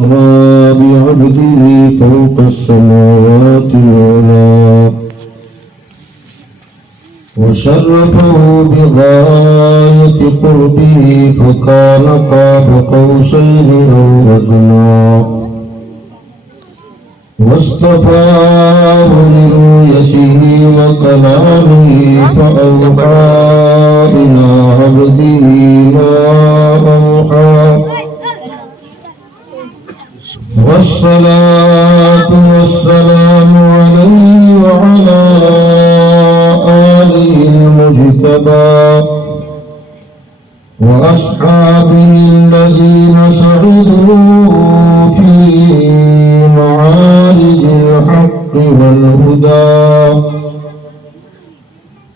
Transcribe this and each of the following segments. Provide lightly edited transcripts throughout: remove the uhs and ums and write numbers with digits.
بعبده فوق السماوات العلى وشرفه بغاية قربه فكان قاب قوسين أو أدنى واصطفاه لرؤيته وكلامه فأوحى إلى عبده ما أوحى والصلاة والسلام عليه وعلى آله المجتبى وأصحابه الذين سعدوا في معارج الحق والهدى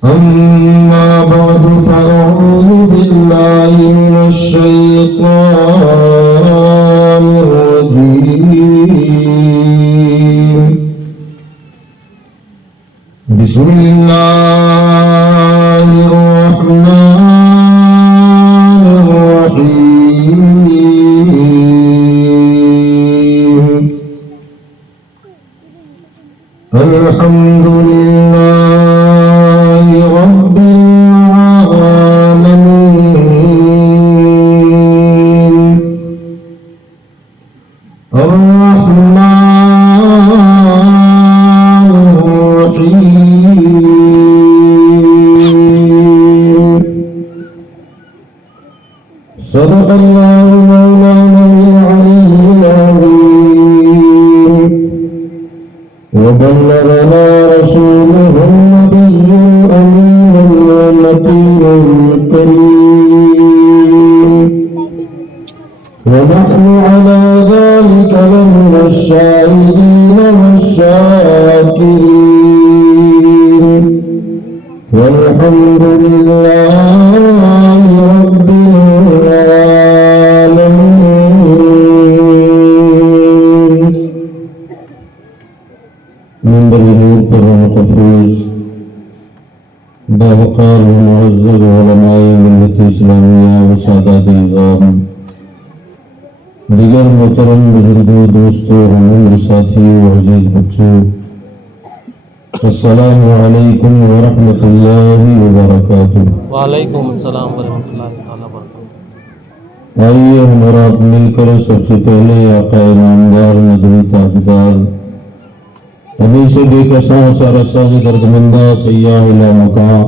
أما بعد فأعوذ بالله من الشيطان الرجيم بسم الله الرحمن الرحيم الحمد لله رب العالمين الرحمن الرحيم صدق الله مولانا العلي العظيم وبلغنا رسوله النبي الأمين النبي الكريم ونحن على ذلك لمن الشاهدين والشاكرين والحمد لله رب العالمين. منبر نور پر محفوظ باوقار معزز علماء ملت اسلامیہ و سادات نظام، دیگر محترم بزرگوں، دوستوں، عموم ساتھی و عزیز بچوں، السلام علیکم ورحمۃ اللہ وبرکاتہ۔ وعلیکم السلام ورحمۃ اللہ تعالیٰ وبرکاتہ۔ آئیے ہم اور آپ مل کر سب سے پہلے آقا نامدار ندوی تاجدار حدیث بے کساں چارہ ساز دردمندہ سیاح لامکاں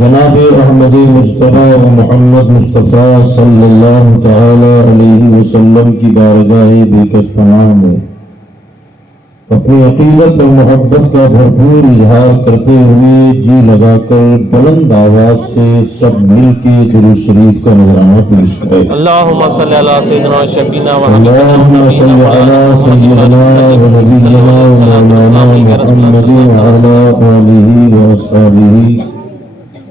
جناب احمد مجتبیٰ و محمد مصطفیٰ صلی اللہ تعالی علیہ وسلم کی بارگاہ بے کس پناہ میں اپنی عقیدت اور محبت کا بھرپور اظہار کرتے ہوئے جی لگا کر بلند آواز سے سب مل کے درود شریف کا نذرانہ پیش کریں۔ اللہم صلی علی سیدنا شفینا و اللہم صلی علی سیدنا و نبینا و مولانا محمد وعلی آلہ و اصحابہ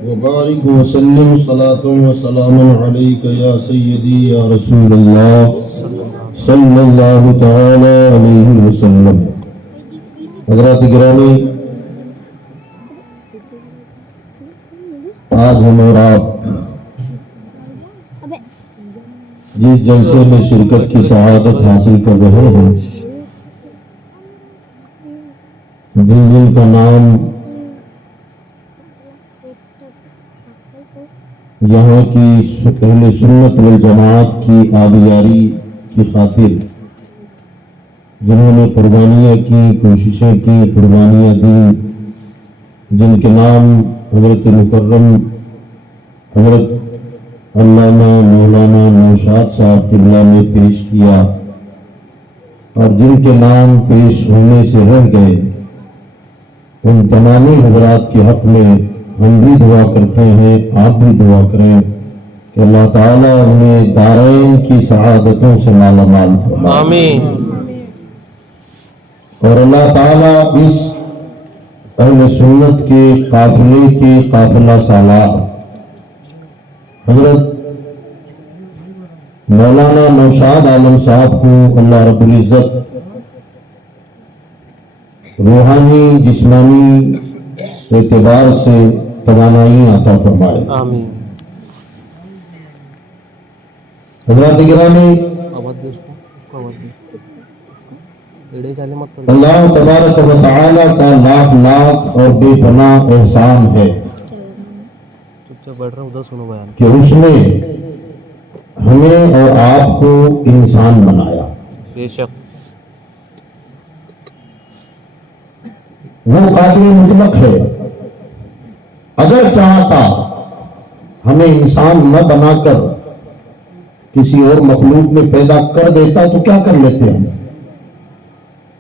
وبارک وسلم صلاۃ و سلام علیک یا سیدی یا رسول اللہ صلی اللہ تعالی علیہ وسلم۔ حضرات گرامی، آج ہم اور آپ جس جلسے میں شرکت کی سعادت حاصل کر رہے ہیں، جن کا نام یہاں کی اہل سنت والجماعت کی آبیاری کی خاطر جنہوں نے قربانیاں کی، کوششیں کی، قربانیاں دی، جن کے نام حضرت مکرم حضرت علامہ مولانا نوشاد صاحب قبلہ نے پیش کیا اور جن کے نام پیش ہونے سے رہ گئے، ان تمامی حضرات کے حق میں ہم بھی دعا کرتے ہیں، آپ بھی دعا کریں کہ اللہ تعالیٰ انہیں دارین کی سعادتوں سے مالا مال فرمائے، آمین۔ اور اللہ تعالیٰ اس اہل سنت کے قافلے کے قافلہ سالار حضرت مولانا نوشاد عالم صاحب کو اللہ رب العزت روحانی جسمانی اعتبار سے توانائی عطا فرمائے، آمین۔ حضرات گرامی، اللہ تبارک و تعالی کا لاکھ لاکھ اور بے پناہ احسان ہے کہ اس نے ہمیں اور آپ کو انسان بنایا. بے شک وہ قادر مطلق ہے. اگر چاہتا ہمیں انسان نہ بنا کر کسی اور مخلوق میں پیدا کر دیتا تو کیا کر لیتے ہم؟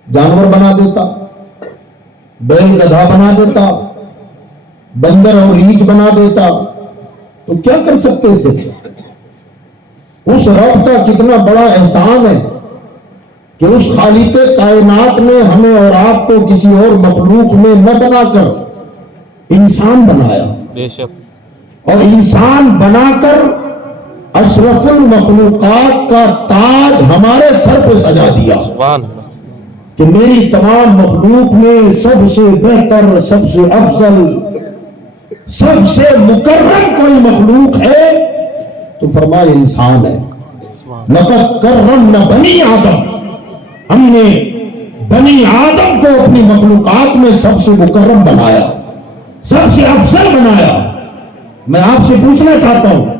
جانور بنا دیتا, بیل گدھا بنا دیتا, بندر اور ریچھ بنا دیتا, تو کیا کر سکتے تھے؟ اس رب کا کتنا بڑا احسان ہے کہ اس خالق کائنات نے ہمیں اور آپ کو کسی اور مخلوق میں نہ بنا کر انسان بنایا, بے شک اور انسان بنا کر اشرف المخلوقات کا تاج ہمارے سر پہ سجا دیا سبحان اللہ. کہ میری تمام مخلوق میں سب سے بہتر, سب سے افضل, سب سے مکرم کوئی مخلوق ہے تو فرمائے انسان ہے. سبحان لقد کرمنا بنی آدم, ہم نے بنی آدم کو اپنی مخلوقات میں سب سے مکرم بنایا, سب سے افضل بنایا. میں آپ سے پوچھنا چاہتا ہوں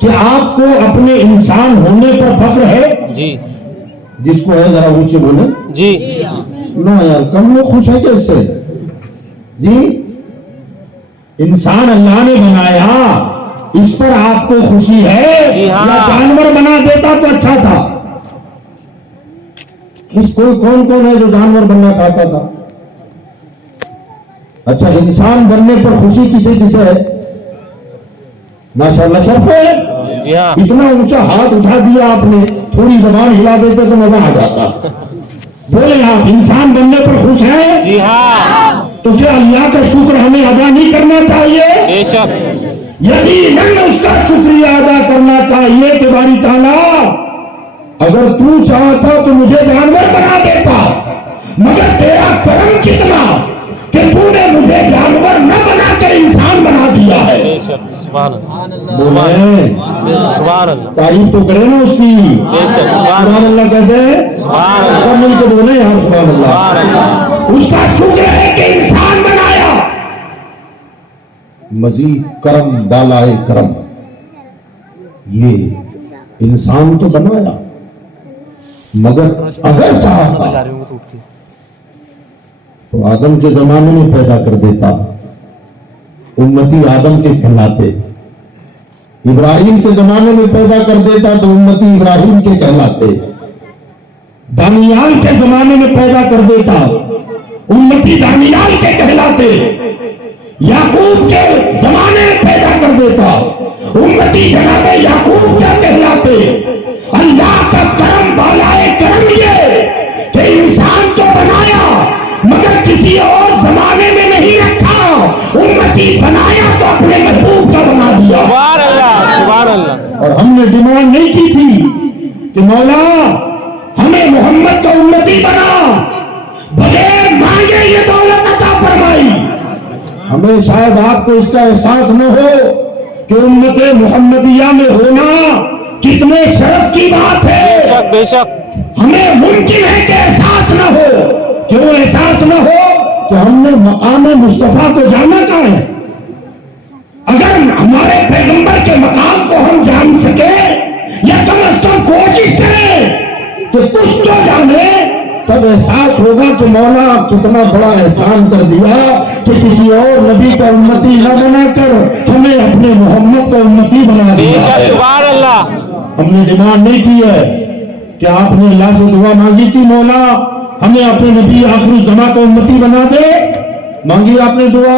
کہ آپ کو اپنے انسان ہونے پر فخر ہے؟ جی جس کو ہے ذرا اونچے بولے. جی نہ یار, کم لوگ خوش ہے کیسے؟ جی انسان اللہ نے بنایا, اس پر آپ کو خوشی ہے؟ جی ہاں. یا جانور بنا دیتا تو اچھا تھا؟ کوئی کون کون ہے جو جانور بننا چاہتا تھا؟ اچھا, انسان بننے پر خوشی کسے کسے ہے؟ ماشاءاللہ سب کو ہے. جی ہاں. اتنا اونچا ہاتھ اٹھا دیا آپ نے, تھوڑی زبان ہلا دیتے تو مزہ آ جاتا. بولے آپ انسان بننے پر خوش ہیں؟ جی ہاں. تو کیا اللہ کا شکر ہمیں ادا نہیں کرنا چاہیے؟ بے شک یقیناً اس کا شکریہ ادا کرنا چاہیے کہ باری تعالیٰ اگر تو چاہتا تو مجھے جانور بنا دیتا, مگر تیرا کرم کتنا کہ تو نے مجھے جانور نہ بنا کر انسان بنا دیا ہے. بے شک سبحان اللہ. بولے سبحان اللہ. تعریف تو کرے نا اس کی. بے شک سبحان اللہ کہتے ہیں. سبحان اللہ. سب مل کے بولے یار سبحان سبحان اللہ. اللہ. اس کا شکر ہے کہ انسان بنایا, مزید کرم ڈالا ہے کرم. یہ انسان تو بنایا, مگر اگر چاہتا تو آدم کے زمانے میں پیدا کر دیتا, امتی آدم کے کہلاتے. ابراہیم کے زمانے میں پیدا کر دیتا تو امتی ابراہیم کے کہلاتے. دانیال کے زمانے میں پیدا کر دیتا, امتی دانیال کے کہلاتے. یعقوب کے زمانے میں پیدا کر دیتا, امتی جناب یعقوب کیا کہلاتے. اللہ کا کرم بالائے کرم یہ کہ انسان تو بنایا مگر کسی اور زمانے میں نہیں رکھا, امتی بنایا تو اپنے محبوب کا بنا دیا. سبحان اللہ. سبحان اللہ. اور ہم نے ڈیمانڈ نہیں کی تھی کہ مولا ہمیں محمد کا امتی بنا, بغیر مانگے یہ دولت عطا فرمائی. ہمیں شاید آپ کو اس کا احساس نہ ہو کہ امت محمدیہ میں ہونا کتنے شرف کی بات ہے. بے شک ہمیں ممکن ہے کہ احساس نہ ہو, کیوں احساس نہ ہو کہ ہم نے مقام مصطفیٰ کو جانا کہاں ہے. اگر ہمارے پیغمبر کے مقام کو ہم جان سکے یا کم از کم کوشش کریں کہ کچھ تو جانے, تب احساس ہوگا کہ مولا کتنا بڑا احسان کر دیا کہ کسی اور نبی کا امتی نہ بنا کر ہمیں اپنے محمد کا امتی بنا بے دیا شک ہے. سبحان اللہ. ہم نے ڈیمانڈ نہیں کی ہے کہ آپ نے اللہ سے دعا مانگی تھی مولا ہمیں اپنے نبی آخر الزمان کا امتی بنا دے. مانگی آپ نے دعا؟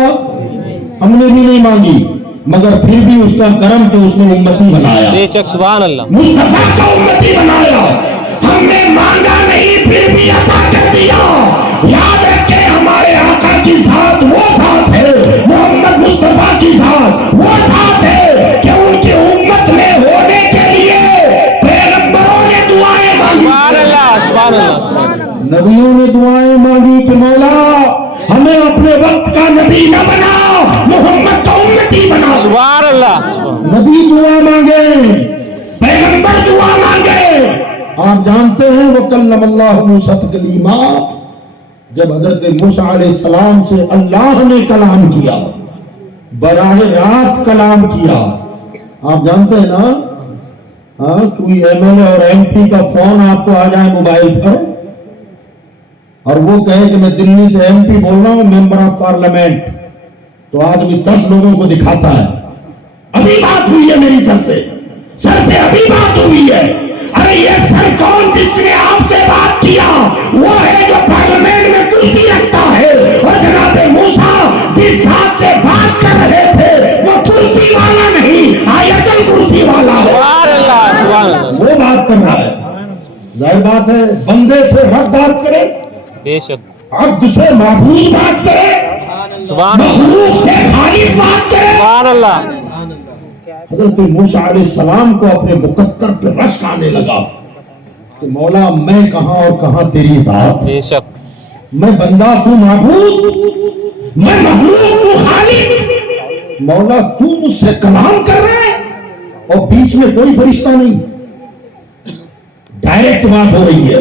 ہم نے بھی نہیں مانگی, مگر پھر بھی اس کا کرم تو اس نے امتی بنایا, بے شک سبحان اللہ. مصطفیٰ کا امتی بنایا. ہم نے مانگا نہیں پھر بھی عطا کر دیا. یاد رکھیں ہمارے آقا کی ذات وہ ذات ہے, محمد مصطفیٰ کی ذات وہ ذات ہے کہ ان کی امت میں ہونے کے لیے پیغمبروں نے دعائیں مانگی. سبحان اللہ. سبحان اللہ. نبیوں نے دعائیں مانگی کہ مولا ہمیں اپنے وقت کا نبی نہ بنا, محمد کا امتی بنا. سبحان اللہ. نبی دعا مانگے, پیغمبر دعا مانگے, آپ جانتے ہیں وَكَلَّمَ اللَّهُ مُوسَىٰ تَكْلِيمًا، جب حضرت موسیٰ علیہ السلام سے اللہ نے کلام کیا، براہ راست کلام کیا. آپ جانتے ہیں نا، ہاں کوئی ایم ایل اے اور ایم پی کا فون آپ کو آ جائے موبائل پر اور وہ کہے کہ میں دلی سے ایم پی بول رہا ہوں، ممبر آف پارلیمنٹ، تو آدمی 10 لوگوں کو دکھاتا ہے. ابھی بات ہوئی ہے میری سر سے ابھی بات ہوئی ہے. ارے یہ سر کون جس نے آپ سے بات کیا؟ وہ ہے جو پارلیمنٹ میں کرسی رکھتا ہے. اور جناب موسیٰ جس ذات سے بات کر رہے تھے وہ کرسی والا نہیں، آیت الکرسی والا ہے. سبحان اللہ سبحان اللہ وہ بات کر رہا ہے. ظاہر بات ہے بندے سے رب بات کرے، بے شک عبد سے معبود بات کرے، سبحان اللہ مخلوق سے خالق بات کرے. سبحان اللہ حضرت موسیٰ علیہ السلام کو اپنے مقدر پہ رشک آنے لگا کہ مولا میں کہاں اور کہاں تیری ذات، بے شک میں بندہ تو معبود، میں مخلوق تو خالق. مولا تو مجھ سے کلام کر رہا ہے اور بیچ میں کوئی فرشتہ نہیں، ڈائریکٹ بات ہو رہی ہے.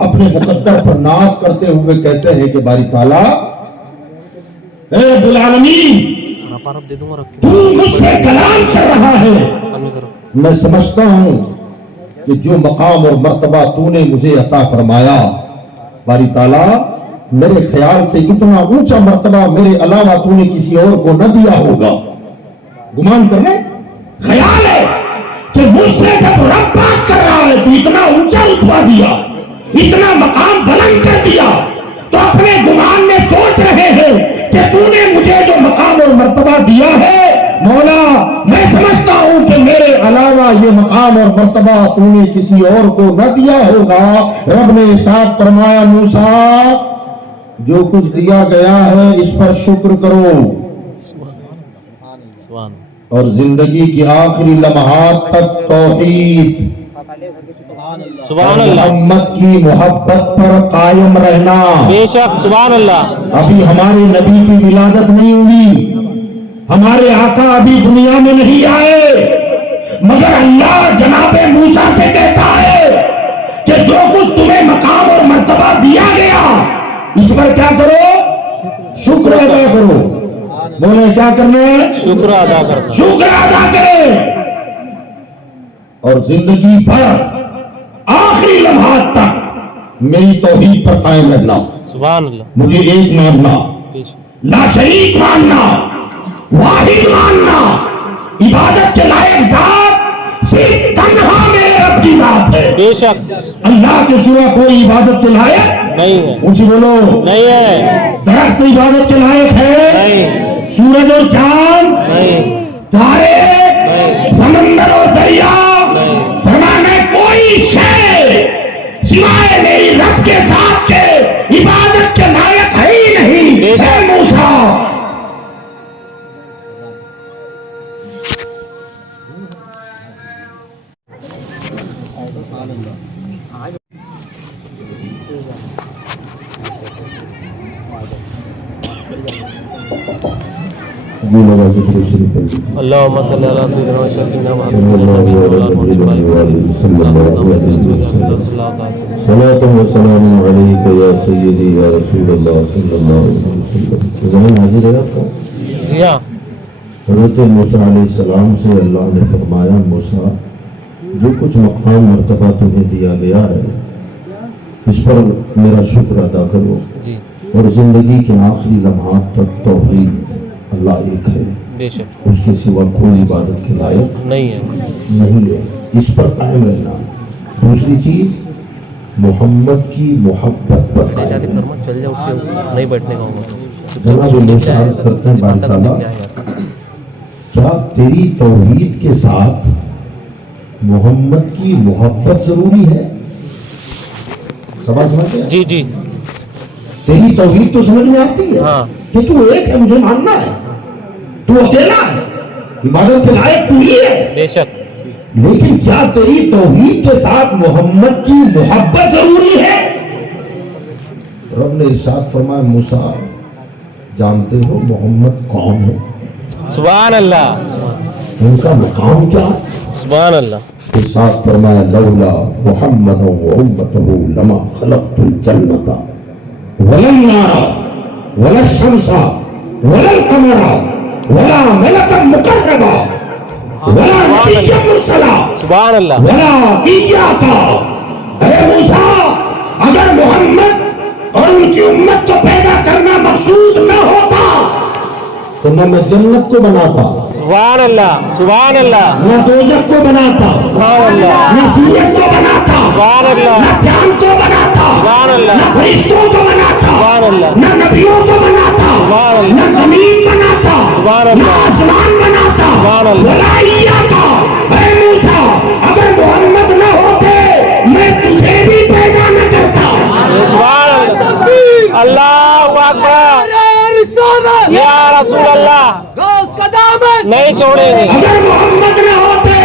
اپنے مقدر پر ناز کرتے ہوئے کہتے ہیں کہ باری تعالیٰ اے رب العالمین، تو مجھ سے کلام کر رہا ہے. میں سمجھتا ہوں کہ جو مقام اور مرتبہ تو نے مجھے عطا فرمایا، باری تعالیٰ میرے خیال سے اتنا اونچا مرتبہ میرے علاوہ تو نے کسی اور کو نہ دیا ہوگا. گمان کرنے خیال ہے کہ مجھ سے جب رب بات کر رہا ہے تو اتنا اونچا رتبہ دیا، اتنا مقام بلند کر دیا، تو اپنے گمان میں سوچ رہے ہیں کہ تو نے مجھے جو مقام اور مرتبہ دیا ہے مولا، میں سمجھتا ہوں کہ میرے علاوہ یہ مقام اور مرتبہ تو نے کسی اور کو نہ دیا ہوگا. رب نے ارشاد فرمایا موسیٰ جو کچھ دیا گیا ہے اس پر شکر کرو سبحان اور زندگی کی آخری لمحات تک توحید سبحان اللہ محمد کی محبت پر قائم رہنا. بے شک سبحان اللہ ابھی ہمارے نبی کی ولادت نہیں ہوئی، ہمارے آقا ابھی دنیا میں نہیں آئے، مگر اللہ جناب موسیٰ سے کہتا ہے کہ جو کچھ تمہیں مقام اور مرتبہ دیا گیا اس پر کیا کرو؟ شکر ادا کرو. بولے کیا کرنا ہے؟ شکر ادا کرنا شکر ادا کرے اور زندگی بھر آخری لمحات تک میری توحید پر قائم رہنا، سبحان اللہ مجھے ایک ماننا، بے شک لا شریک ماننا، واحد ماننا، عبادت کے لائق ذات صرف تنہا میرے رب کی ذات ہے. بے شک اللہ کے سوا کوئی عبادت کے لائق نہیں ہے اونچی بولو. نہیں ہے درخت عبادت کے لائق ہے؟ نہیں سورج اور چاند، نہیں تارے، نہیں سمندر اور دریا، نہیں فرمانے کوئی شے سوائے میری رب کے ساتھ کے عبادت کے لائق ہے ہی نہیں. بے شک. اے موسیٰ اللهم صل على سيدنا وشفيعنا محمد النبي وعلى صلاة وسلام عليك يا سيدي يا رسول الله صلی اللہ علیہ وسلم. زمین حاضر ہے آپ کا؟ جی ہاں حضرت موسیٰ علیہ السلام سے اللہ نے فرمایا موسیٰ جو کچھ مقام مرتبہ تمہیں دیا گیا ہے اس پر میرا شکر ادا کرو جی اور زندگی کے آخری لمحات تک توحید اللہ ایک ہے، بے شک اس کے سوا کوئی عبادت کے لائق نہیں ہے نہیں ہے، اس پر قائم رہنا. دوسری چیز محمد کی محبت پر قائم رہنا. چل جاؤ نہیں بیٹھنے کا ہوگا. جناب نشان کرتے ہیں باری تعالیٰ کیا تیری توحید کے ساتھ محمد کی محبت ضروری ہے؟ سوال سمجھتے ہیں؟ جی جی تیری توحید تو سمجھ میں آتی ہے ہاں کہ تو ایک ہے، مجھے ماننا ہے، تو اکیلا ہے، عبادت کے لائق تو ہی ہے. بے شک لیکن کیا تیری توحید کے ساتھ محمد کی محبت ضروری ہے؟ رب نے ارشاد فرمایا موسیٰ جانتے ہو محمد کون ہے؟ سبحان اللہ ان کا مقام کیا؟ سبحان اللہ کے ساتھ فرمایا لولا محمد و امتہ لما خلقت الجنۃ ولا النار ولا الشمس ولا القمر ولا ملکا مقربا ولا نبیا مرسلا سبحان اللہ ولا ایاک. اے موسیٰ اگر محمد اور ان کی امت کو پیدا کرنا مقصود نہ ہوتا تو نہ میں جنت کو بناتا، سبحان اللہ سبحان اللہ نہ دوزخ کو بناتا، سبحان اللہ نہ سورج کو بناتا، سبحان اللہ نہ چاند کو بناتا، سبحان اللہ نہ فرشتوں کو بناتا، سبحان اللہ نہ نبیوں کو بناتا، سبحان اللہ نہ زمین بناتا، سبحان نہ اللہ آسمان بناتا. سبحان اللہ ولا ایاک. اے موسیٰ اگر محمد نہ ہوتے میں تجھے بھی پیدا نہ کرتا. سبحان اللہ اللہ اکبر یا رسول اللہ نہیں چھوڑیں گے. اگر محمد نہ ہوتے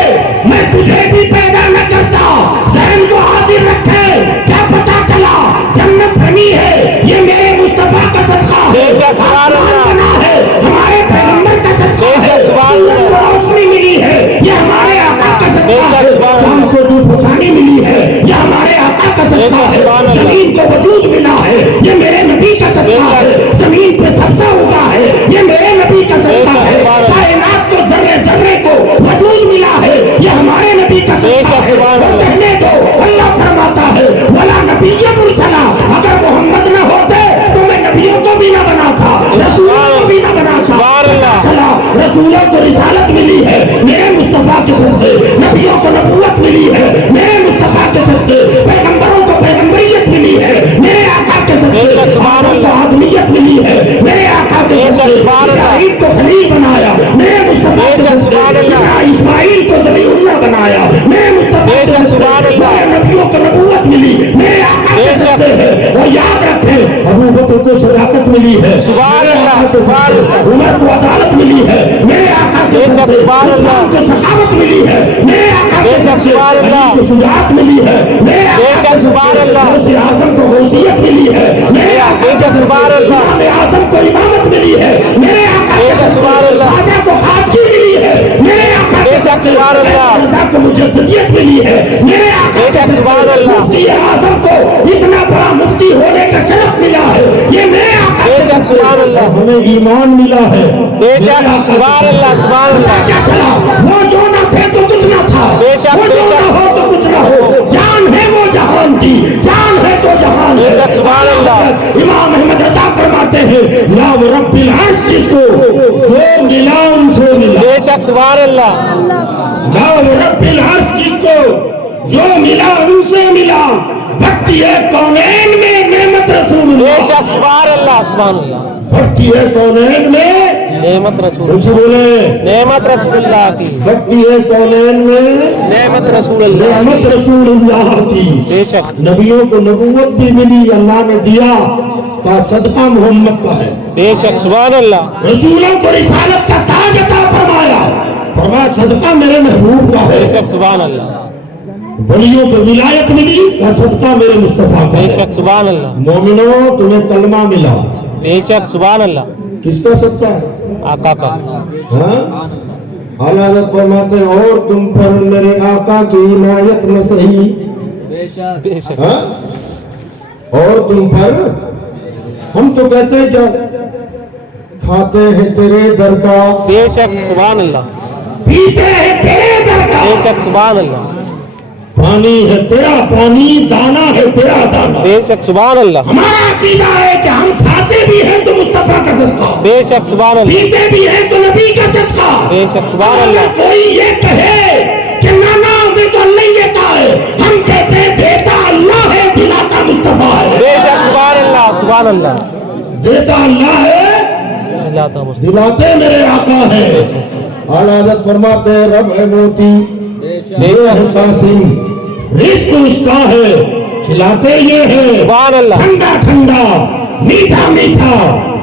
میں تجھے بھی پیدا نہ کرتا. ذہن کو حاضر رکھے، کیا پتا چلا جنت بنی ہے یہ میرے مصطفیٰ کا صدقہ ہے، بے شک سبحان اللہ بنا ہے ہمارے پیغمبر کا صدقہ بے شک ہے، سبحان اللہ روشنی ملی ہے یہ ہمارے آقا کا بے صدقہ شک ہے، سبحان شام کو دودھ پہنچانی ملی ہے یہ ہمارے آقا کا بے صدقہ شک ہے، سبحان اللہ زمین کو وجود ملا ہے یہ میرے نبی کا بے صدقہ شک ہے، زمین پہ سبزہ اگا ہے یہ میرے نبی کا بے صدقہ شک ہے، سبحان اللہ کائنات کو ذرے ذرے کو وجود ملا ہے یہ ہمارے نبی کا بے صدقہ شک ہے. سبحان اللہ کہنے دو اللہ فرماتا ہے ولا نبی مرسلا. اگر محمد نہ ہوتے تو میں نبیوں کو بھی نہ بناتا، رسولوں کو بھی نہ بناتا. سبحان اللہ چلا رسولوں کو رسالت ملی ہے میرے مصطفیٰ کے صدقے، نبیوں کو نبوت ملی ہے میرے مصطفیٰ کے صدقے، پیغمبروں کو پیغمبریت ملی ہے میرے آقا کے صدقے، بے شک سبحان آدم کو اللہ آدمیت ملی ہے میرے آقا کے بے شک صدقے، سبحان اللہ ابراہیم کو خلیل بنایا میرے مصطفیٰ بے کے شک صدقے، سبحان اللہ اسماعیل کو ذبیح اللہ بنایا میرے مصطفیٰ بے کے شک صدقے، سبحان اللہ نبیوں کو نبوت ملی میرے آقا بے کے شک صدقے ہے. اور یاد رکھیں ابو بکر کو صداقت ملی ہے سبحان میرے اللہ آقا کے سبحان صدقے، اللہ عمر کو عدالت ملی ہے میرے آقا کے بے شک صدقے، سبحان اللہ عثمان کو سخاوت ملی ہے میرے آقا بے کے شک صدقے، سبحان اللہ علی کو شجاعت ملی ہے میرے بے آقا شک کے سبحان صدقے، اللہ غوث اعظم کو غوثیت ملی ہے میرے آقا بے کے شک سبحان صدقے، اللہ امام اعظم کو امامت ملی ہے میرے آقا بے کے شک صدقے، سبحان اللہ خواجہ کو خواجگی ملی ہے میرے آقا بے کے شک صدقے، سبحان اللہ رضا کو مجددیت ملی ہے میرے آقا بے کے شک صدقے، سبحان اللہ مفتی اعظم کو اتنا بڑا مفتی ہونے کا شرف ملا ہے یہ میرے آقا بے کے شک صدقے، سبحان اللہ ہمیں ایمان ملا ہے بے شک سبحان اللہ سبحان اللہ کیا چلا وہ جو نہ تھے تو کچھ نہ تھا، بے شک وہ بے جو شک نہ ہو تو کچھ نہ ہو، جان ہے وہ جہان کی، جان ہے تو جہان بے ہے. شک سبحان اللہ امام احمد رضا فرماتے ہیں لا رب العرش جس کو جو ملا ان سے ملا، بے شک سبحان اللہ لا رب العرش جس کو جو ملا ان سے ملا، بھٹی ہے کونین میں نعمت رسول بے اللہ، شک سبحان اللہ سبحان اللہ بھٹی ہے کونین میں نعمت رسول کچھ بولے، نعمت رسول اللہ کی بھٹی ہے کونین میں نعمت رسول اللہ نعمت کی رسول اللہ کی. بے شک نبیوں کو نبوت بھی ملی اللہ نے دیا کا صدقہ محمد کا ہے، بے شک سبحان اللہ رسولوں کو رسالت کا تاج عطا فرمایا، فرمایا صدقہ میرے محبوب کا ہے، بے شک سبحان اللہ ولیوں کو ولایت ملی کا صدقہ میرے مصطفیٰ کا بے ہے. شک سبحان اللہ مومنوں تمہیں کلمہ ملا، بے شک سبحان اللہ کس کا صدقہ ہے؟ آقا کا ہاں اعلیٰ حضرت فرماتے ہیں اور تم پر میرے آقا کی عنایت نہ سہی، بے شک ہاں اور تم پر ہم تو کہتے ہیں کیا کھاتے ہیں تیرے در کا، بے شک سبحان اللہ پیتے ہیں تیرے در کا، بے شک سبحان اللہ پانی ہے تیرا پانی، دانا ہے تیرا دانا. بے شک سبحان اللہ ہمارا عقیدہ ہے کہ ہم کھاتے بھی ہیں تو مصطفیٰ کا صدقہ، بے شک سبحان اللہ پیتے بھی ہیں تو نبی کا صدقہ. بے شک سبحان اگر اللہ کوئی یہ کہے کہ نانا ہمیں تو اللہ ہی دیتا ہے، ہم کہتے ہیں دیتا اللہ ہے دلاتا مصطفیٰ ہے. بے شک سبحان اللہ سبحان اللہ دیتا اللہ ہے اللہ تعالیٰ دلاتے میرے آقا ہے. اعلیٰ حضرت فرماتے ہیں رب ہے موتی بے یہ ہے شک قاسم، رزق اس کا ہے کھلاتے یہ ہے، سبحان اللہ ٹھنڈا ٹھنڈا میٹھا میٹھا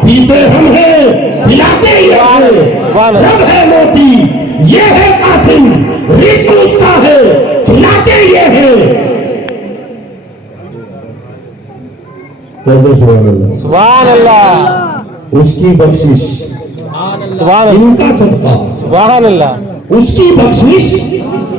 پیتے ہم ہیں پلاتے یہ ہے. سبحان اللہ رب ہے موتی یہ ہے قاسم، رزق اس کا ہے کھلاتے یہ ہے. سبحان اللہ اس کی بخشش، سبحان اللہ ان کا صدقہ، سبحان اللہ اس کی بخشش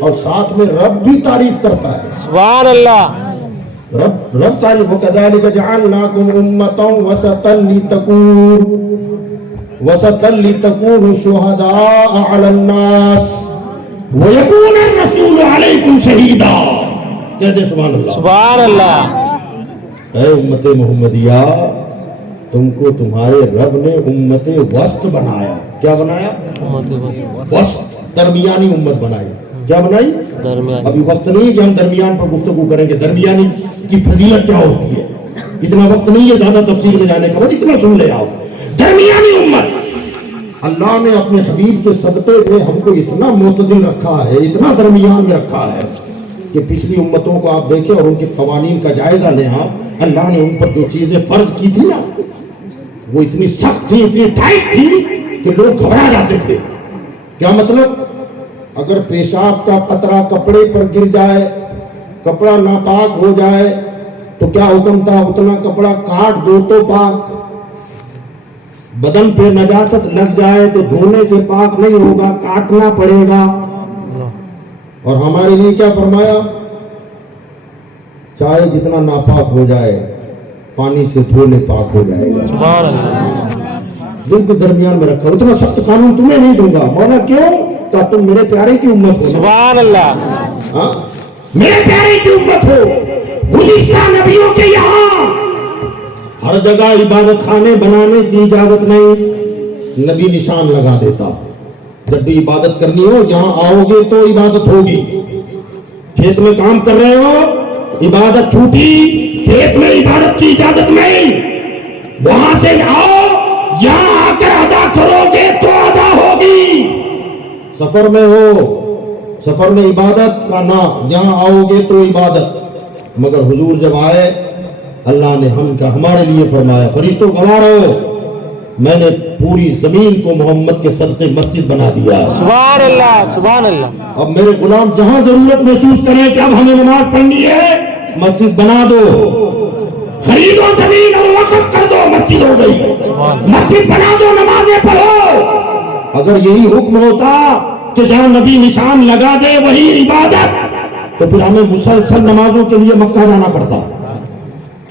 اور ساتھ میں رب بھی تعریف کرتا ہے. سبحان اللہ. رب تعریف وَكَذَلِكَ جَعَلْنَاكُمْ أُمَّةً وَسَطًا لِتَكُونُوا شُهَدَاءَ عَلَى النَّاسِ وَيَكُونَ الرَّسُولُ عَلَيْكُمْ شَهِيدًا. کہہ دے سبحان اللہ. سبحان اللہ. اے امت محمدیہ، تم کو تمہارے رب نے امت وسط بنایا. کیا بنایا؟ امت وسط. وسط، درمیانی امت بنائی. کیا بنائی؟ درمیان. ابھی وقت نہیں کہ ہم درمیان پر گفتگو کریں گے درمیانی کی فضیلت کیا ہوتی ہے. اتنا وقت نہیں ہے زیادہ تفصیل میں جانے کا، بس اتنا سن لے آپ. درمیانی امت. اللہ نے اپنے حبیب کے صدقے میں ہم کو اتنا معتدل رکھا ہے، اتنا درمیان میں رکھا ہے کہ پچھلی امتوں کو آپ دیکھیں اور ان کے قوانین کا جائزہ لیں آپ. اللہ نے ان پر جو چیزیں فرض کی تھی نا وہ اتنی سخت تھی، اتنی ٹائٹ تھی کہ لوگ گھبرا جاتے تھے. کیا مطلب؟ اگر پیشاب کا قطرہ کپڑے پر گر جائے، کپڑا ناپاک ہو جائے تو کیا حکم تھا؟ اتنا کپڑا کاٹ دو تو پاک. بدن پہ نجاست لگ جائے تو دھونے سے پاک نہیں ہوگا، کاٹنا پڑے گا. اور ہمارے لیے کیا فرمایا؟ چاہے جتنا ناپاک ہو جائے پانی سے دھونے پاک ہو جائے گا. سبحان اللہ. بالکل درمیان میں رکھا. اتنا سخت قانون تمہیں نہیں دوں گا. مولا کیوں؟ کہ تم میرے پیارے کی امت ہو. سبحان اللہ. ہاں؟ میرے پیارے کی امت ہو. گزشتہ نبیوں کے یہاں ہر جگہ عبادت خانے بنانے کی اجازت نہیں. نبی نشان لگا دیتا، جب بھی عبادت کرنی ہو یہاں آؤ گے تو عبادت ہوگی. کھیت میں کام کر رہے ہو، عبادت چھوٹی، کھیت میں عبادت کی اجازت نہیں. وہاں سے آؤ، یہاں آ کر ادا کرو گے تو ادا ہوگی. سفر میں ہو، سفر میں عبادت کا نہ، یہاں آؤ گے تو عبادت. مگر حضور جب آئے اللہ نے ہمارے لیے فرمایا فرشتوں گواہ رہو میں نے پوری زمین کو محمد کے صدقے مسجد بنا دیا. سبحان اللہ. سبحان اللہ. اب میرے غلام جہاں ضرورت محسوس کریں کہ اب ہمیں نماز پڑھنی ہے، مسجد بنا دو. خریدو زمین اور وقف کر دو، مسجد ہو گئی. مسجد بنا دو، نمازیں پڑھو. اگر یہی حکم ہوتا کہ جہاں نبی نشان لگا دے وہی عبادت، تو پھر ہمیں مسلسل نمازوں کے لیے مکہ جانا پڑتا،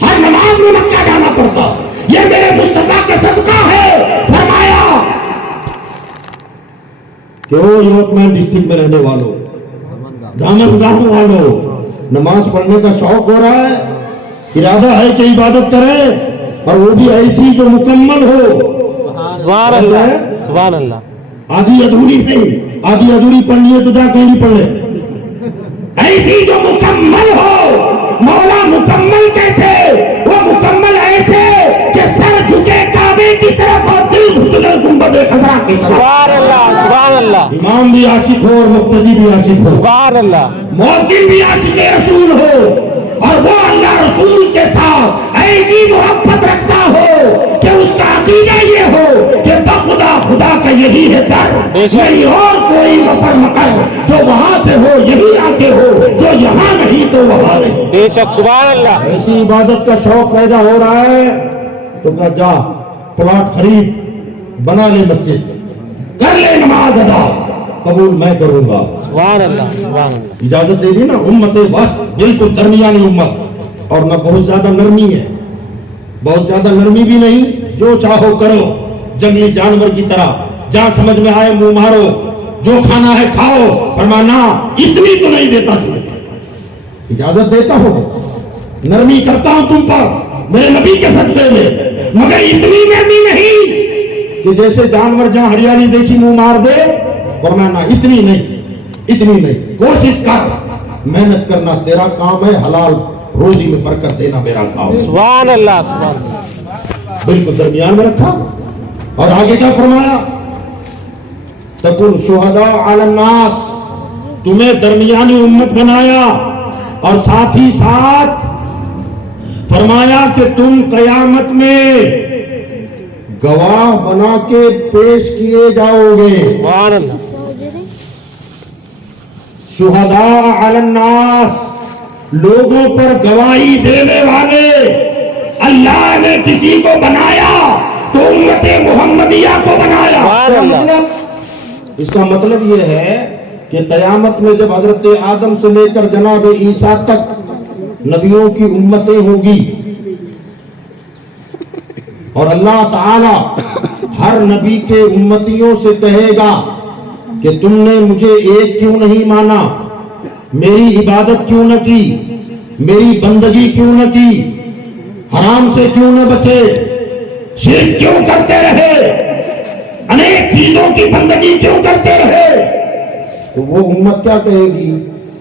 ہر نماز میں مکہ جانا پڑتا. یہ میرے مصطفیٰ کا صدقہ ہے. فرمایا کہ او یوتمین ڈسٹرکٹ میں رہنے والوں، دامن گاہوں والوں، نماز پڑھنے کا شوق ہو رہا ہے، ارادہ ہے کہ عبادت کریں اور وہ بھی ایسی جو مکمل ہو. سبحان اللہ. سبحان اللہ. آدھی ادھوری نہیں، آدھی ادھوری پڑھنی ہے تو جا کہیں نہیں پڑھ لے. ایسی جو مکمل ہو. مولا مکمل کیسے؟ وہ مکمل ایسے کہ سر جھکے کعبے کی طرف اور دل جھکے گنبد خضرا کی طرف. سبحان اللہ. سبحان اللہ. امام بھی عاشق ہو اور مقتدی بھی عاشق ہو، سبحان اللہ. محسن بھی عاشق رسول ہو، اور وہ اللہ رسول کے ساتھ ایسی محبت رکھتا ہو کہ اس کا عقیدہ یہ ہو کہ بخدا خدا کا یہی ہے در، نہیں اور کوئی وفر مکر. جو وہاں سے ہو یہی آگے ہو، جو یہاں نہیں تو وہاں نہیں. بے شک. سبحان اللہ. ایسی عبادت کا شوق پیدا ہو رہا ہے تو کہا جا پلاٹ خرید، بنا لے مسجد، کر لے نماز ادا، قبول میں کروں گا. سبحان اللہ. سبحان اللہ. اجازت دے دی نا. امت بس بالکل درمیانی امت، اور نہ بہت زیادہ نرمی ہے، بہت زیادہ نرمی بھی نہیں. جو چاہو کرو، جنگلی جانور کی طرح جہاں سمجھ میں آئے منہ مارو، جو کھانا ہے کھاؤ. فرمانا اتنی تو نہیں دیتا تمہیں، اجازت دیتا ہوں، نرمی کرتا ہوں تم پر میرے نبی کے صدقے میں، مگر اتنی نرمی نہیں کہ جیسے جانور جہاں ہریالی دیکھی منہ مار دے. فرمانا اتنی نہیں، اتنی نہیں. کوشش کر، محنت کرنا تیرا کام ہے، حلال روزی میں برکت دینا میرا کام ہے. سبحان اللہ. سبحان اللہ. بالکل درمیان میں رکھا. اور آگے کیا فرمایا؟ تکن شہداء علی الناس، تمہیں درمیانی امت بنایا، اور ساتھ ہی ساتھ فرمایا کہ تم قیامت میں گواہ بنا کے پیش کیے جاؤ گے. سبحان اللہ. شہداء علی الناس، لوگوں پر گواہی دینے والے. اللہ نے کسی کو بنایا تو امت محمدیہ کو بنایا. سبحان اللہ. اس کا مطلب یہ ہے کہ قیامت میں جب حضرت آدم سے لے کر جناب عیسیٰ تک نبیوں کی امتیں ہوگی اور اللہ تعالی ہر نبی کے امتیوں سے کہے گا کہ تم نے مجھے ایک کیوں نہیں مانا، میری عبادت کیوں نہ کی، میری بندگی کیوں نہ کی، حرام سے کیوں نہ بچے، شرک کیوں کرتے رہے، انیک چیزوں کی بندگی کیوں کرتے رہے؟ تو وہ امت کیا کہے گی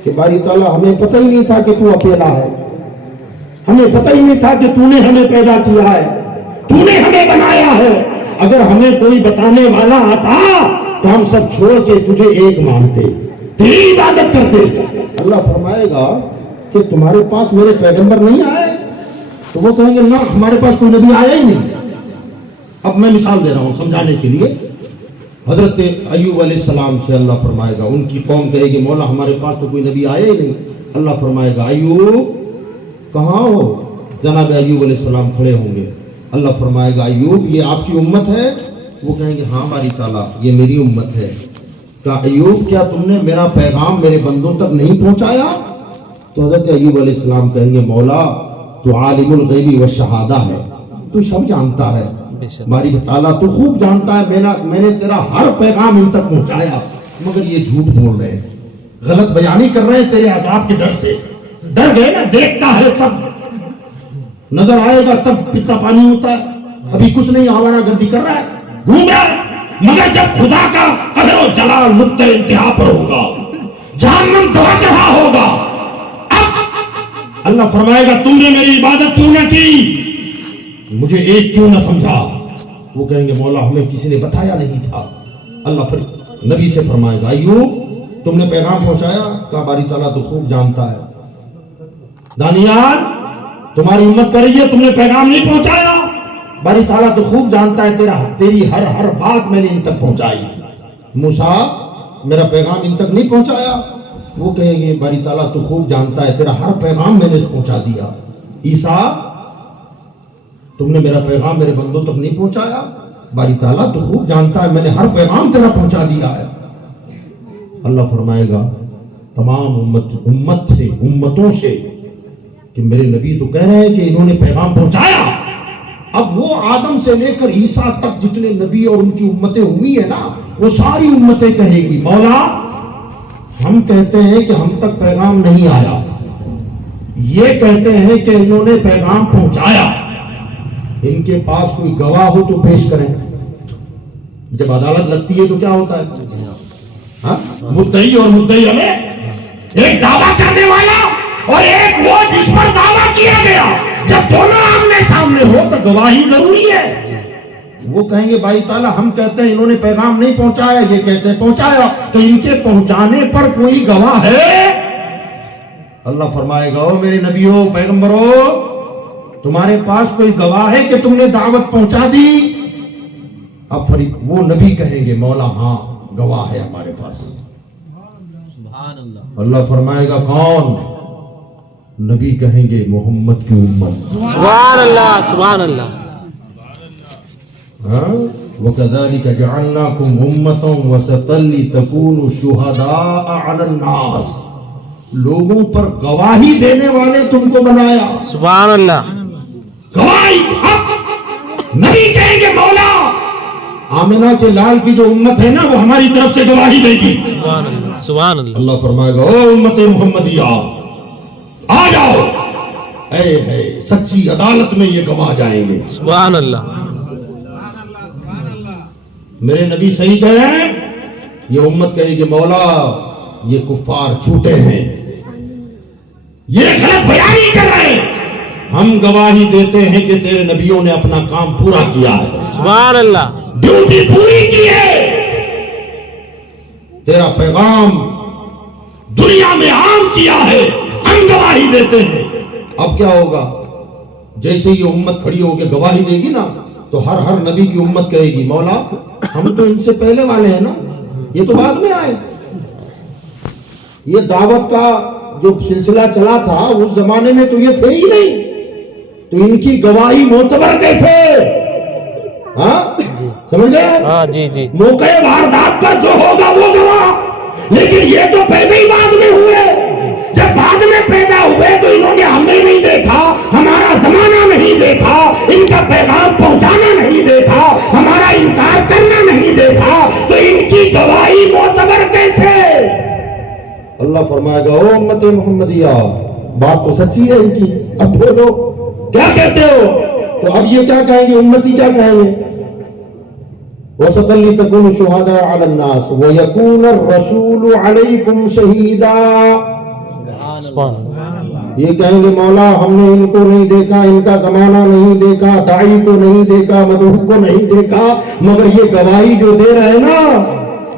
کہ باری تعالیٰ ہمیں پتہ ہی نہیں تھا کہ تو اکیلا ہے، ہمیں پتہ ہی نہیں تھا کہ تو نے ہمیں پیدا کیا ہے، تو نے ہمیں بنایا ہے، اگر ہمیں کوئی بتانے والا آتا تو ہم سب چھوڑ کے تجھے ایک مانتے، تیری عبادت کرتے۔ اللہ فرمائے گا کہ تمہارے پاس میرے پیغمبر نہیں آئے؟ تو وہ کہیں گے نہ، ہمارے پاس کوئی نبی آیا ہی نہیں۔ اب میں مثال دے رہا ہوں سمجھانے کے لیے۔ حضرت ایوب علیہ السلام سے اللہ فرمائے گا، ان کی قوم کہے گی مولا ہمارے پاس تو کوئی نبی آیا ہی نہیں۔ اللہ فرمائے گا ایوب کہاں ہو؟ جناب ایوب علیہ السلام کھڑے ہوں گے، اللہ فرمائے گا ایوب یہ آپ کی امت ہے؟ وہ کہیں گے ہاں باری تعالیٰ یہ میری امت ہے۔ کہا ایوب کیا تم نے میرا پیغام میرے بندوں تک نہیں پہنچایا؟ تو حضرت ایوب علیہ السلام کہیں گے مولا تو عالم الغیب والشہادہ ہے، تو سب جانتا ہے، باری تعالیٰ تو خوب جانتا ہے، میں نے تیرا ہر پیغام ان تک پہنچایا، مگر یہ جھوٹ بول رہے ہیں، غلط بیانی کر رہے ہیں تیرے عذاب کے ڈر سے۔ ڈر گئے نا، دیکھتا ہے تب نظر آئے گا تب پتا پانی ہوتا ہے، ابھی کچھ نہیں، آوارہ گردی کر رہا ہے، گھوم رہا ہے، مگر جب خدا کا قدر و جلال نقطہ انتہا پر ہوگا، جہنم دھڑک رہا ہوگا، اب اللہ فرمائے گا تم نے میری عبادت کیوں نہ کی، مجھے ایک کیوں نہ سمجھا؟ وہ کہیں گے مولا ہمیں کسی نے بتایا نہیں تھا۔ اللہ نبی سے فرمائے گا ایوب تم نے پیغام پہنچایا؟ کہا باری تعالیٰ تو خوب جانتا ہے۔ دانیال تمہاری امت کر رہی ہے، تم نے پیغام نہیں پہنچایا؟ باری تعالیٰ تو خوب جانتا ہے، تیری ہر بات میں نے ان تک پہنچائی۔ موسیٰ میرا پیغام ان تک نہیں پہنچایا؟ وہ کہیں گے باری تعالیٰ تو خوب جانتا ہے، تیرا ہر پیغام میں نے پہنچا دیا۔ عیسیٰ تم نے میرا پیغام میرے بندوں تک نہیں پہنچایا؟ باری تعالیٰ تو خوب جانتا ہے، میں نے ہر پیغام تیرا پہنچا دیا ہے۔ اللہ فرمائے گا تمام امتوں سے کہ میرے نبی تو کہہ رہے ہیں کہ انہوں نے پیغام پہنچایا۔ اب وہ آدم سے لے کر عیسیٰ تک جتنے نبی اور ان کی امتیں ہوئی ہیں نا، وہ ساری امتیں کہیں گی مولا ہم کہتے ہیں کہ ہم تک پیغام نہیں آیا، یہ کہتے ہیں کہ انہوں نے پیغام پہنچایا، ان کے پاس کوئی گواہ ہو تو پیش کریں۔ جب عدالت لگتی ہے تو کیا ہوتا ہے؟ مدعی اور مدعی علیہ، ایک دعویٰ کرنے والا اور ایک وہ جس پر دعویٰ کیا گیا، جب دونوں آمنے سامنے ہو تو گواہی ضروری ہے۔ وہ کہیں گے بھائی تعالیٰ ہم کہتے ہیں انہوں نے پیغام نہیں پہنچایا، یہ کہتے ہیں پہنچایا، تو ان کے پہنچانے پر کوئی گواہ ہے؟ اللہ فرمائے گا او میرے نبیوں پیغمبروں تمہارے پاس کوئی گواہ ہے کہ تم نے دعوت پہنچا دی؟ اب وہ نبی کہیں گے مولا ہاں گواہ ہے ہمارے پاس۔ اللہ فرمائے گا کون؟ نبی کہیں گے محمد کی امت۔ سبحان اللہ سبحان اللہ۔ وَكَذَلِكَ جَعَلْنَاكُمْ أُمَّةً وَسَطًا لِتَكُونُوا شُهَدَاءَ عَلَى النَّاسِ، لوگوں پر گواہی دینے والے تم کو بنایا۔ سبحان اللہ۔ گواہی اب نبی کہیں گے مولا آمنہ کے لال کی جو امت ہے نا وہ ہماری طرف سے گواہی دے گی۔ سبحان اللہ سبحان اللہ۔ اللہ فرمائے گا او امت محمدیہ آ جاؤ، اے سچی عدالت میں یہ گواہ جائیں گے۔ سبحان اللہ۔ میرے نبی صحیح کہہ رہے ہیں، یہ امت کہے گی مولا یہ کفار جھوٹے ہیں، یہ غلط بیانی کر رہے ہیں، ہم گواہی دیتے ہیں کہ تیرے نبیوں نے اپنا کام پورا کیا ہے، سبحان اللہ، ڈیوٹی پوری کی ہے، تیرا پیغام دنیا میں عام کیا ہے، ہم گواہی دیتے ہیں۔ اب کیا ہوگا؟ جیسے یہ امت کھڑی ہو کے گواہی دے گی نا تو ہر نبی کی امت کہے گی مولا ہم تو ان سے پہلے والے ہیں نا، یہ تو بعد میں آئے۔ یہ دعوت کا جو سلسلہ چلا تھا اس زمانے میں تو یہ تھے ہی نہیں، تو ان کی گواہی معتبر کیسے؟ ہاں سمجھ گئے؟ ہاں جی جی۔ موقع واردات پر جو ہوگا وہ گواہ، لیکن یہ تو پیدا ہی بعد میں ہوئے. جب بعد میں پیدا ہوئے تو انہوں نے ہمیں نہیں دیکھا, ہمارا زمانہ نہیں دیکھا, ان کا پیغام پہنچانا نہیں دیکھا, ہمارا انکار کرنا نہیں دیکھا, تو ان کی گواہی معتبر کیسے؟ اللہ فرمائے گا او امت محمدیہ, بات تو سچی ہے ان کی, اب بولو کیا کہتے ہو؟ تو اب یہ کیا کہیں گے, امتی کیا کہیں گے؟ وَسَطًا لِتَكُونُوا شُهَدَاءَ عَلَى النَّاسِ وَيَكُونَ الرَّسُولُ عَلَيْكُمْ شَهِيدًا. یہ کہیں گے مولا ہم نے ان کو نہیں دیکھا, ان کا زمانہ نہیں دیکھا, داعی کو نہیں دیکھا, مدعو کو نہیں دیکھا, مگر یہ گواہی جو دے رہے ہیں نا,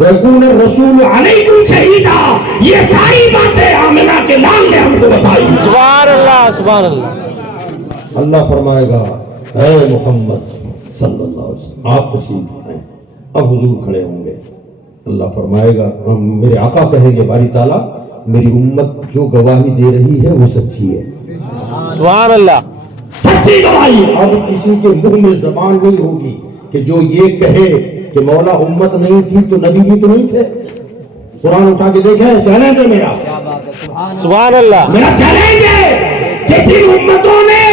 وَيَكُونَ الرَّسُولُ عَلَيْكُمْ شَهِيدًا, یہ ساری باتیں آمنہ کے لال نے ہم کو بتائی. سبحان اللہ, سبحان اللہ. اللہ فرمائے گا اے محمد صلی اللہ علیہ وسلم آپ تشریف لائیں. اب حضور کھڑے ہوں گے. اللہ فرمائے گا, میرے آقا کہیں گے باری تعالیٰ میری امت جو گواہی دے رہی ہے وہ سچی ہے. سبحان اللہ, سچی گواہی. اب کسی کے منہ میں زبان نہیں ہوگی کہ جو یہ کہے کہ مولا امت نہیں تھی تو نبی بھی تو نہیں تھے. قرآن اٹھا کے دیکھیں, چیلنج ہے میرا, سبحان اللہ. میرا چیلنج ہے کہ جن امتوں نے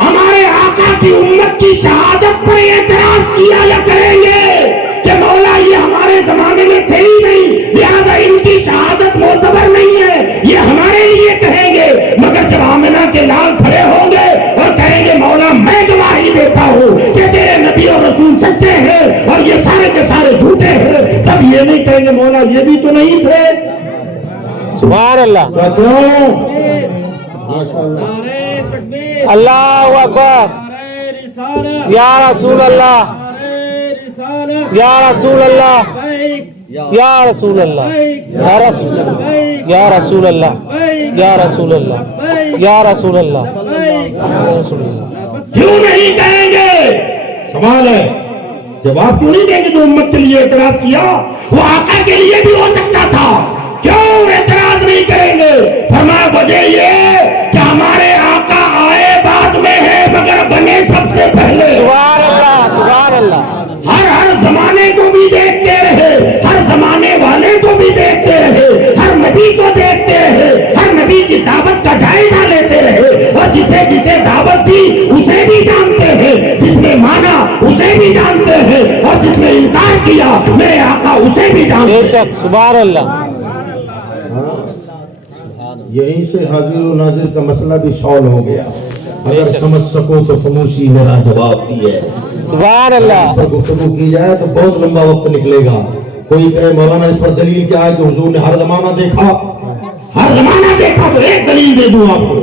ہمارے آقا کی امت کی شہادت پر اعتراض کیا یا کریں گے کہ مولا یہ ہمارے زمانے میں تھے ہی نہیں لہذا ان کی شہادت معتبر نہیں ہے, یہ ہمارے لیے کہیں گے, مگر جب آمنہ کے لال کھڑے ہوں گے اور کہیں گے مولا میں گواہی دیتا ہوں کہ تیرے نبی اور رسول سچے ہیں اور یہ سارے کے سارے جھوٹے ہیں, تب یہ نہیں کہیں گے مولا یہ بھی تو نہیں تھے. سبحان اللہ, کیوں؟ ماشاءاللہ. اللہ اکبر, یا رسول اللہ, یا رسول اللہ, یا رسول اللہ, یا رسول اللہ, یا رسول اللہ, یا رسول اللہ, یا رسول اللہ, یا رسول اللہ. کیوں نہیں کہیں گے؟ سوال ہے, جواب کیوں نہیں دیں گے؟ جو امت کے لیے اعتراض کیا وہ آقا کے لیے بھی ہو سکتا تھا, کیوں اعتراض نہیں کریں گے؟ فرمایا وجہ یہ کہ ہمارے آقا آئے بعد میں ہے مگر بنے سب سے پہلے. سبحان اللہ, سبحان اللہ. ہر زمانے کو بھی دیکھتے رہے, ہر زمانے والے کو بھی دیکھتے رہے, ہر نبی کو دیکھتے رہے, ہر نبی کی دعوت کا جائزہ لیتے رہے, اور جسے جسے دعوت دی اسے بھی جانتے ہیں, جس نے مانا اسے بھی جانتے ہیں, اور جس نے انکار کیا میرے آقا اسے بھی جانتے بے ہیں. شک, سبحان اللہ. یہیں سے حاضر و ناظر کا مسئلہ بھی سالو ہو گیا. اگر سمجھ سکو تو خاموشی میرا جواب دی ہے. سبحان اللہ. پر گفتگو کی جائے تو بہت لمبا وقت نکلے گا. کوئی کہے مولانا اس پر دلیل کیا ہے کہ حضور نے ہر زمانہ دیکھا, ہر زمانہ دیکھا, تو ایک دلیل دے دوں آپ کو.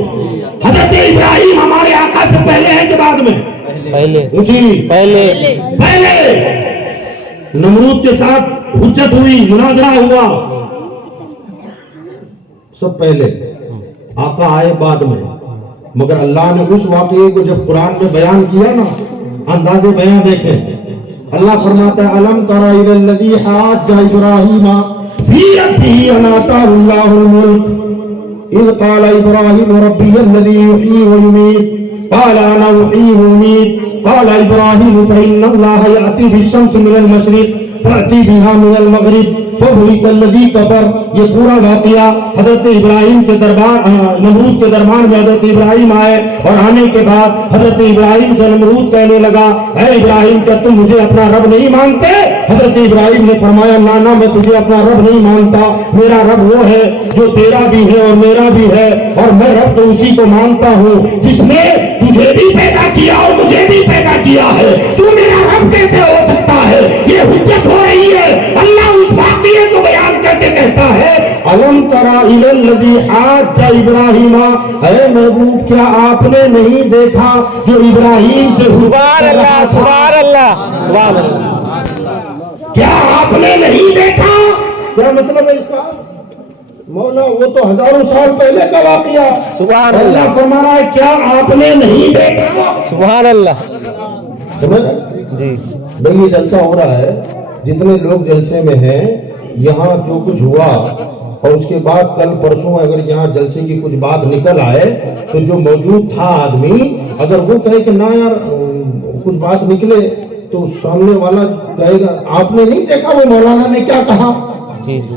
حضرت ابراہیم ہمارے آقا سے پہلے ہے کہ بعد میں؟ پہلے, اونچی پہلے. نمرود کے ساتھ حجت ہوئی, مناظرہ ہوا, سب پہلے. آقا آئے بعد میں, مگر اللہ نے اس واقعے کو جب قرآن میں بیان کیا نا, انداز بیان دیکھیں. اللہ فرماتا ہے الم تر الی الذی حاج ابراہیم فی ربہ ان آتاہ اللہ الملک اذ قال ابراہیم ربی الذی یحیی ویمیت قال انا احیی وامید قال ابراہیم فإن اللہ یأتی بالشمس من المشرق فأتی بها من المغرب فبہت الذی کفر. یہ پورا واقعہ حضرت ابراہیم کے دربار, نمرود کے دربار میں حضرت ابراہیم آئے, اور آنے کے بعد حضرت ابراہیم سے نمرود کہنے لگا اے ابراہیم کیا تم مجھے اپنا رب نہیں مانتے؟ حضرت ابراہیم نے فرمایا نانا میں تجھے اپنا رب نہیں مانتا, میرا رب وہ ہے جو تیرا بھی ہے اور میرا بھی ہے, اور میں رب تو اسی کو مانتا ہوں جس نے تجھے بھی پیدا کیا اور مجھے بھی پیدا کیا ہے. تو میرا رب کیسے ہو سکتا ہے؟ یہ حجت ہو رہی ہے. اللہ اس واقعے کو بیان کر کے کہتا ہے الم ترى الى الذي حاج ابراہیم, اے محبوب کیا آپ نے نہیں دیکھا جو ابراہیم سے سبحان اللہ, سبحان اللہ, سبحان اللہ. کیا آپ نے نہیں دیکھا؟ کیا مطلب ہے اس کا؟ مولا وہ تو ہزاروں سال پہلے کا واقعہ. سبحان اللہ. فرما رہا ہے کیا آپ نے نہیں دیکھا؟ سبحان اللہ. جی بھئی یہ جلسہ ہو رہا ہے, جتنے لوگ جلسے میں ہیں, یہاں جو کچھ ہوا اور اس کے بعد کل پرسوں اگر یہاں جلسے کی کچھ بات نکل آئے تو جو موجود تھا آدمی اگر وہ کہے کہ نہ یار کچھ بات نکلے تو سامنے والا کہے گا آپ نے نہیں دیکھا وہ مولانا نے کیا کہا. جی جی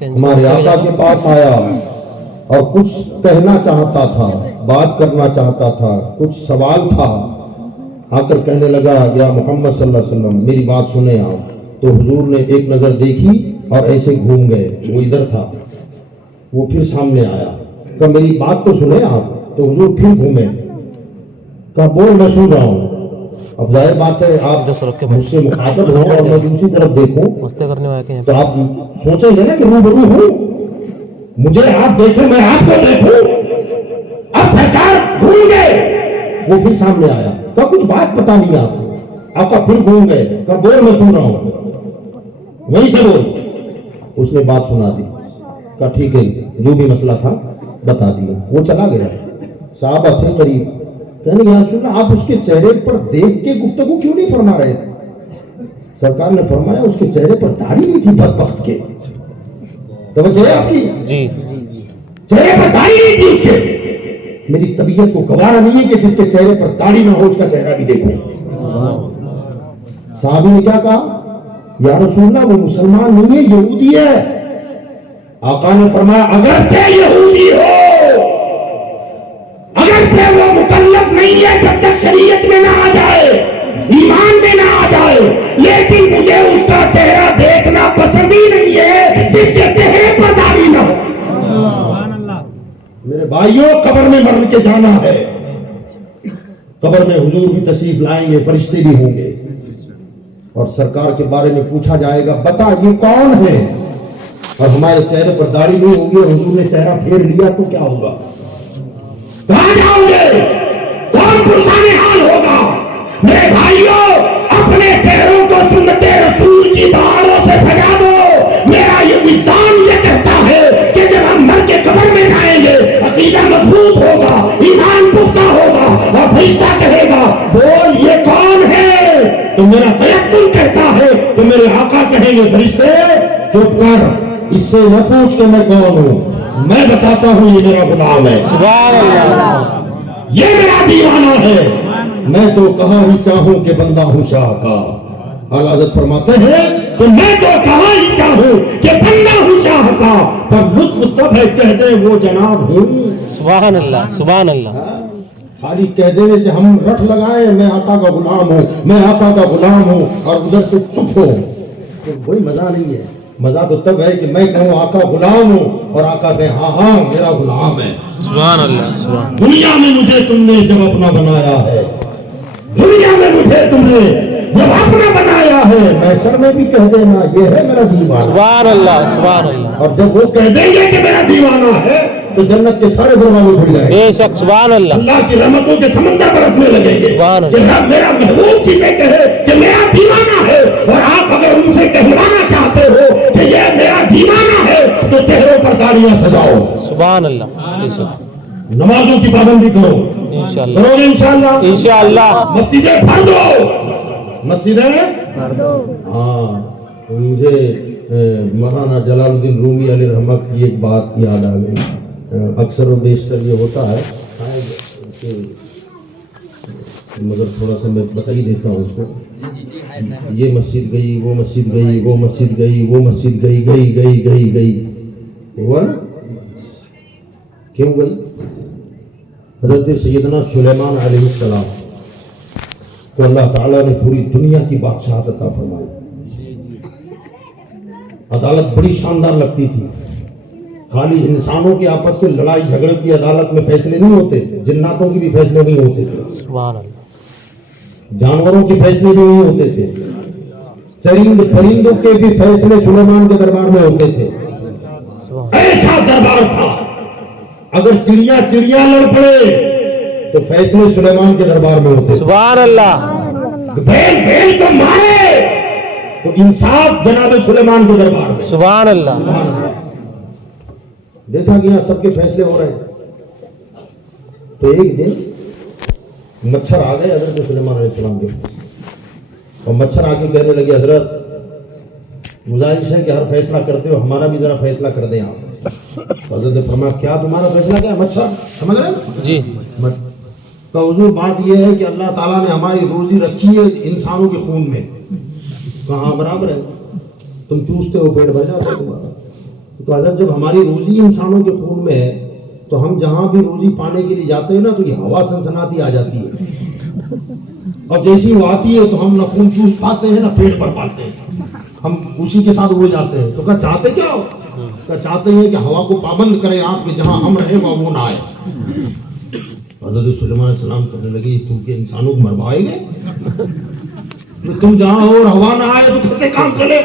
ہمارے آقا کے پاس آیا اور کچھ کہنا چاہتا تھا، بات کرنا چاہتا تھا، کچھ سوال تھا، آ کر کہنے لگا یا محمد صلی اللہ علیہ وسلم میری بات سنیں آپ. تو حضور نے ایک نظر دیکھی اور ایسے گھوم گئے، وہ ادھر تھا، وہ پھر سامنے آیا، کہا میری بات تو سنیں آپ. تو حضور پھر گھومے، کہا بول میں سن رہا ہوں. اب ظاہر بات ہے آپ مجھ سے مخاطب ہوں اور میں دوسری طرف دیکھوں تو آپ سوچیں گے نا کہ روبرو ہوں، مجھے آپ دیکھیں میں آپ کو دیکھوں. اب سرکار گھوم گئے، وہ پھر سامنے آیا، کہا کچھ بات پتا نہیں آپ کو. آقا پھر گھوم گئے، کہا بول میں سن رہا ہوں، وہیں سے بول. اس نے بات سنا دی، کہا ٹھیک ہے جو بھی مسئلہ تھا بتا دیا. وہ چلا گیا. صحابہ تھے قریب، کہنے یا رسول اللہ آپ اس کے چہرے پر دیکھ کے گفتگو کیوں نہیں فرما رہے؟ سرکار نے فرمایا اس کے چہرے پر داڑھی نہیں تھی بدبخت کے. توجہ ہے آپ کی؟ جی چہرے پر داڑھی نہیں تھی اس کے. میری طبیعت کو گوارا نہیں ہے کہ جس کے چہرے پر داڑھی نہ ہو اس کا چہرہ بھی دیکھوں. صحابی نے کیا کہا؟ یا رسول اللہ وہ مسلمان نہیں ہے، یہودی ہے. آقا نے فرمایا اگرچہ یہودی ہو، اگرچہ وہ مکلف نہیں ہے جب تک شریعت میں نہ آ جائے، ایمان میں نہ آ جائے، لیکن مجھے اس کا چہرہ دیکھنا پسند ہی نہیں ہے جس کے چہرے پر داڑھی نہ ہو. میرے بھائیوں قبر میں مر کے جانا ہے. قبر میں حضور بھی تشریف لائیں گے، فرشتے بھی ہوں گے، اور سرکار کے بارے میں پوچھا جائے گا بتا یہ کون ہے؟ اور ہمارے چہرے پر داڑھی نہیں ہوگی اور حضور نے چہرہ پھیر لیا تو کیا ہوگا؟ کہاں جاؤ گے؟ کون پرسان حال ہوگا؟ میرے بھائیوں اپنے چہروں کو سنت رسول کی بہاروں سے سجا دو. میرا یہ وجدان یہ کہتا ہے کہ جب ہم مر کے قبر میں جائیں گے عقیدہ مضبوط ہوگا، ایمان پختہ ہوگا، اور فرشتہ کہے گا بول یہ کون ہے؟ تو میرا تیقن کہتا ہے تو میرے آقا کہیں گے فرشتے چپ کر، اس سے نہ پوچھ کہ میں کون ہوں، میں بتاتا ہوں یہ میرا غلام ہے، سبحان اللہ، یہ میرا دیوانہ ہے. میں تو کہاں ہی چاہوں کہ بندہ ہوں شاہ کا. اعلیٰ حضرت فرماتے ہیں کہ میں تو کہاں ہی چاہوں کہ بندہ ہوں شاہ کا، پر لطف تب ہے کہہ دے وہ جناب ہوں. سبحان اللہ، سبحان اللہ. خالی کہہ دینے سے ہم رٹ لگائیں میں آقا کا غلام ہوں، میں آقا کا غلام ہوں، اور ادھر سے چپ ہو تو کوئی مزہ نہیں ہے. مزہ تو تب ہے کہ میں کہوں آقا غلام ہوں اور آقا کہے ہاں ہاں میرا غلام ہے. سبحان اللہ، سبحان. دنیا میں مجھے تم نے جب اپنا بنایا ہے، دنیا میں مجھے تم نے جب اپنا بنایا ہے، میں سر میں بھی کہہ دینا یہ ہے میرا دیوانہ. سبحان اللہ، سبحان اللہ. اور جب وہ کہہ دیں گے کہ میرا دیوانہ ہے تو جنت کے سارے دروازے کھل جائیں گے. بے شک، سبحان اللہ. اللہ کی رحمتوں کے سمندر برسنے لگیں گے. سبحان اللہ. کہ رب میرا محبوب جسے کہے کہ میرا دیوانہ ہے، اور آپ اگر ان سے کہلوانا چاہتے ہو کہ یہ میرا دیوانہ ہے تو چہروں پر داڑیاں سجاؤ، سبحان اللہ. بے شک. نمازوں کی پابندی کرو، انشاءاللہ، کرو گے انشاءاللہ. انشاءاللہ. مسجدیں بھر دو، مسجدیں ہاں. مجھے مولانا جلال الدین رومی علیہ رحمہ کی ایک بات یاد آ گئی. اکثر و بیشتر یہ ہوتا ہے مگر تھوڑا سا میں بتا ہی دیتا ہوں اس کو. یہ مسجد گئی، وہ مسجد گئی، وہ مسجد گئی، وہ مسجد گئی، گئی گئی گئی گئی ہوا نا. کیوں گئی؟ حضرت سیدنا سلیمان علیہ السلام کو اللہ تعالیٰ نے پوری دنیا کی بادشاہت عطا فرمائی. عدالت بڑی شاندار لگتی تھی. خالی انسانوں کے آپس میں لڑائی جھگڑے کی عدالت میں فیصلے نہیں ہوتے، جناتوں کی بھی فیصلے نہیں ہوتے تھے، سبحان اللہ. جانوروں کے فیصلے بھی نہیں ہوتے تھے، چرند پرندوں کے بھی فیصلے سلیمان کے دربار میں ہوتے تھے. ایسا دربار تھا اگر چڑیا چڑیا لڑ پڑے تو فیصلے سلیمان کے دربار میں ہوتے. سبحان اللہ. بیل بیل کو مارے تو انصاف جناب سلیمان کے دربار میں. سبحان اللہ. دیکھا گیا سب کے فیصلے ہو رہے ہیں. تو ایک دن مچھر آ گئے حضرت سلیمان علیہ السلام کے پاس، اور مچھر آ کے کہنے لگے حضرت گزارش ہے کہ ہر فیصلہ کرتے ہو ہمارا بھی ذرا فیصلہ کر دیں آپ. حضرت نے فرمایا کیا تمہارا فیصلہ کیا ہے؟ مچھر سمجھ رہے ہیں جی. تو حضور بات یہ ہے کہ اللہ تعالیٰ نے ہماری روزی رکھی ہے انسانوں کے خون میں. کہاں برابر ہے، تم چوستے ہو پیٹ بھر جاتا ہے تمہارا. تو حضرت جب ہماری روزی انسانوں کے خون میں ہے تو ہم جہاں بھی روزی پانے کے لیے جاتے ہیں نا تو یہ ہوا سنسناتی آ جاتی ہے، اور جیسی وہ آتی ہے تو ہم نہ خون چوس پاتے ہیں نہ پیٹ بھر پاتے ہیں، ہم اسی کے ساتھ اڑ جاتے ہیں۔ تو کہا چاہتے کیا ہو؟ کہا چاہتے ہیں کہ ہوا کو پابند کریں آپ کے، جہاں ہم رہیں وہاں وہ نہ آئے۔ حضرت سلیمان علیہ السلام کہنے لگے تم کے انسانوں کو مروائے گے؟ تم جہاں ہو اور ہوا نہ آئے تو کیسے کام چلے؟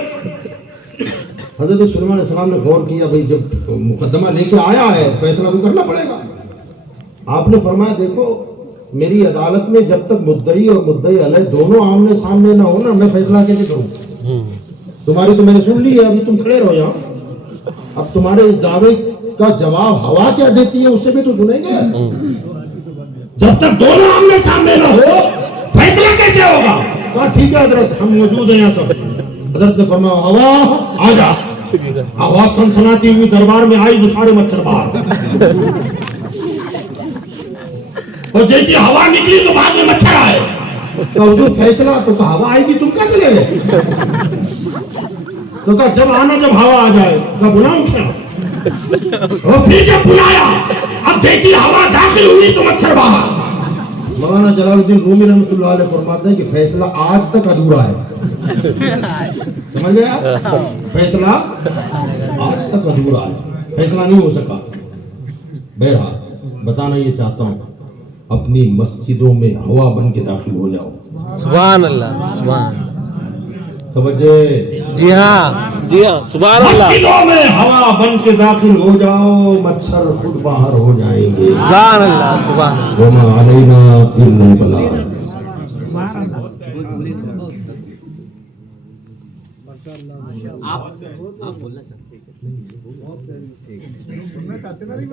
حضرت سلیمان علیہ السلام نے غور کیا، بھئی جب مقدمہ لے کے آیا ہے فیصلہ تو کرنا پڑے گا۔ آپ نے فرمایا دیکھو میری عدالت میں جب تک مدعی اور مدعی علیہ دونوں آمنے سامنے نہ ہو نا، میں فیصلہ کیسے کروں؟ تمہاری تو میں نے سن لی ہے، ابھی تم کھڑے رہو یہاں، اب تمہارے اس دعوے کا جواب ہوا کیا دیتی ہے اس سے بھی تو سنیں گے۔ جب تک دونوں آمنے سامنے نہ ہو فیصلہ کیسے ہوگا؟ کہا ٹھیک ہے حضرت ہم موجود ہیں یہاں سب۔ حضرت نے فرمایا ہوا آ جا۔ آواز سنسناتی ہوئی دربار میں آئی، وہ سارے مچھر باہر، اور جیسی ہوا نکلی تو بعد میں مچھر آئے۔ تو حضور فیصلہ تو کہا ہوا آئے گی تم کیسے لے گئے؟ تو کہا جب آنا جب ہوا آ جائے۔ کہا بلاؤں کیا؟ اور پھر جب بلایا اب جیسی ہوا داخل ہوئی تو مچھر باہر۔ مولانا جلال الدین رومی رحمۃ اللہ علیہ فرماتے ہیں کہ فیصلہ آج تک ادھورا ہے۔ سمجھ گیا؟ فیصلہ آج تک ادھورا ہے، فیصلہ نہیں ہو سکا۔ بہرحال بتانا یہ چاہتا ہوں اپنی مسجدوں میں ہوا بن کے داخل ہو جاؤ۔ سبحان اللہ، سبحان اللہ۔ توجہ، جی ہاں جی ہاں، سبحان اللہ، مسجدوں میں ہوا بن کے داخل ہو جاؤ، مچھر خود باہر ہو جائیں گے۔ سبحان اللہ، سبحان اللہ۔ وما علینا الا البلاغ۔ آپ بولنا چاہتے ہیں؟